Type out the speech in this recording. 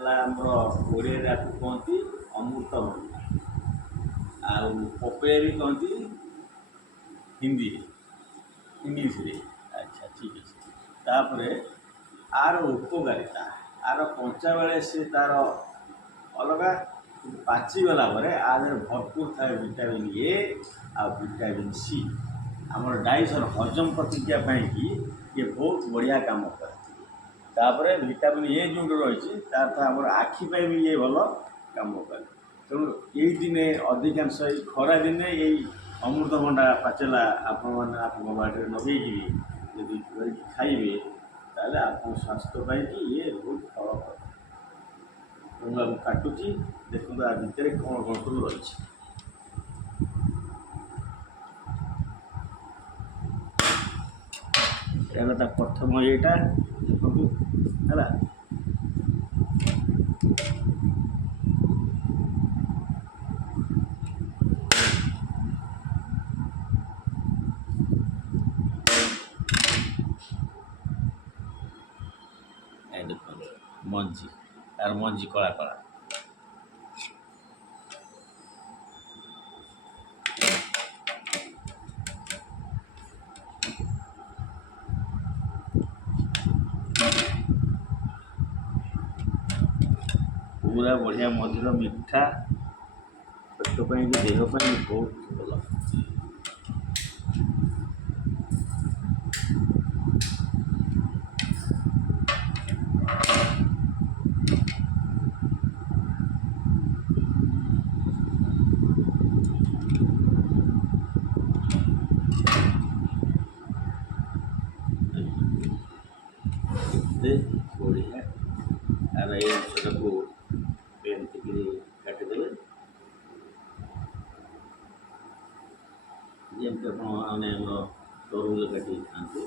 ହେଲା ଆମର ଓଡ଼ିଆରେ ଆକୁ କହନ୍ତି ଅମୃତଭଣ୍ଡା, ଆଉ ପପେୟା ବି କହନ୍ତି ହିନ୍ଦୀରେ, ଇଂଲିଶରେ। ଆଚ୍ଛା ଠିକ୍ ଅଛି। ତାପରେ ଆର ଉପକାରିତା, ଆର କଞ୍ଚା ବେଳେ ସେ ତା'ର ଅଲଗା, ପାଚିଗଲା ପରେ ଆ ଦେହରେ ଭରପୁର ଥାଏ ଭିଟାମିନ୍ ଏ ଆଉ ଭିଟାମିନ୍ ସି। ଆମର ଡାଇଜେସନ୍ ହଜମ ପ୍ରତିକ୍ରିୟା ପାଇଁକି ଇଏ ବହୁତ ବଢ଼ିଆ କାମ କରେ। ତାପରେ ଭିଟାମିନ୍ ଏ ଯେଉଁଠି ରହିଛି ତାର ତ ଆମର ଆଖି ପାଇଁ ବି ଇଏ ଭଲ କାମ କରେ। ତେଣୁ ଏଇ ଦିନେ ଅଧିକାଂଶ ଏଇ ଖରା ଦିନେ ଏଇ ଅମୃତଭଣ୍ଡା ପାଚିଲା ଆପଣମାନେ ଆପଣଙ୍କ ବାଡ଼ିରେ ଲଗେଇକିରି ଯଦି କରିକି ଖାଇବେ ତାହେଲେ ଆପଣଙ୍କ ସ୍ୱାସ୍ଥ୍ୟ ପାଇଁକି ଇଏ ବହୁତ ଫଳପ୍ରଦ। ମୁଁ ଆକୁ କାଟୁଛି, ଦେଖନ୍ତୁ ଆ ଭିତରେ କ'ଣ କ'ଣ ସବୁ ରହିଛି। ଏଇଟା ତା ପ୍ରଥମ ଇଏଟା ଦେଖନ୍ତୁ ହେଲା। ଏ ଦେଖନ୍ତୁ ମଞ୍ଜି, ତାର ମଞ୍ଜି କଳା କଳା। ପୁରା ବଢ଼ିଆ ମଧୁର ମିଠା, ପେଟ ପାଇଁ ବି ଦେହ ପାଇଁ ବହୁତ ଭଲ। ଏତେ ବଢ଼ିଆ। ଆର ଏଇ ଅଂଶଟାକୁ ଏମିତିକିରି କାଟିଦେବେ, ଯେମିତି ଆପଣ ମାନେ ଆମର ତରଭୁଜ କାଟିକି ଖାଆନ୍ତି।